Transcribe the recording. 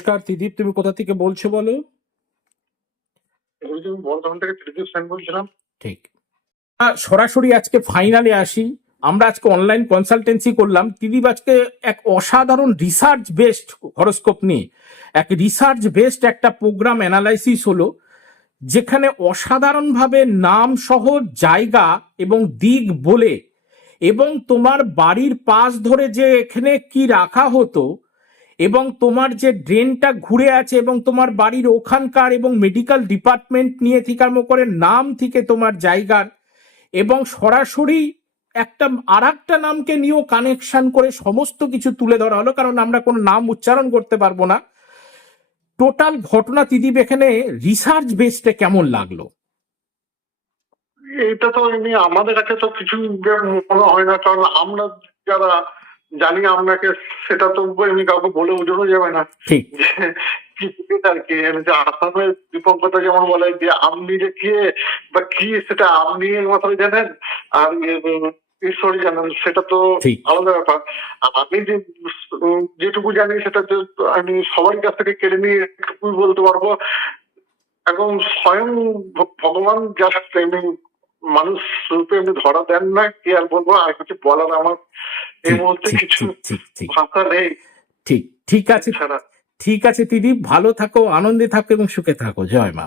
নমস্কার ত্রিদীপ তুমি কোথা থেকে বলছো বলো? গুরুজি বর্ধমান থেকে ত্রিদীপ সেন বলছিলাম ঠিক। সরাসরি আজকে ফাইনালে আসি। আমরা আজকে অনলাইন কনসালটেন্সি করলাম। ত্রিদীপ আজকে এক অসাধারণ রিসার্চ বেসড হরোস্কোপ নিয়ে। এক রিসার্চ বেসড একটা প্রোগ্রাম অ্যানালাইসিস হলো যেখানে অসাধারণভাবে নাম সহ জায়গা এবং দিক বলে এবং তোমার বাড়ির পাশ ধরে যে এখানে কি রাখা হতো এবং তোমার যে ড্রেনটা ঘুরে আছে এবং তোমার বাড়ির ওখানকার এবং মেডিকেল ডিপার্টমেন্ট নিয়ে থেকে আরম্ভ করে নাম থেকে তোমার জায়গার এবং সরাসরি একটা আর একটা নামকে নিয়েও কানেকশন করে সমস্ত কিছু তুলে ধরা হলো, কারণ আমরা কোনো নাম উচ্চারণ করতে পারব না। টোটাল ঘটনা তিদীপ এখানে রিসার্চ বেসডে কেমন লাগল? এটা তো আমাদের কাছে তো কিছু মনে হয় না, কারণ আমরা যারা জানি আপনাকে সেটা তো এমনি কাউকে বলে বোঝানো যাবে না। আর কি আসামের যেমন বলে যে আপনি যে কে বা কি সেটা আপনি মাত্র জানেন? আর ঈশ্বরই জানেন সেটা তো আলাদা ব্যাপার। আমি যে যেটুকু জানি সেটা আমি সবার কাছ থেকে কেড়ে নিয়ে বলতে পারব। এবং স্বয়ং ভগবান জাস্ট এমনি মানুষ রূপে এমনি ধরা দেন না কি আর বলব আর কিছু বলার আমার এই ঠিক মুহূর্তে কিছু ঠিক ঠিক ঠিক ভাষা নেই। ঠিক ঠিক আছে ঠিক আছে দিদি। ভালো থাকো আনন্দে থাকো এবং সুখে থাকো। জয় মা।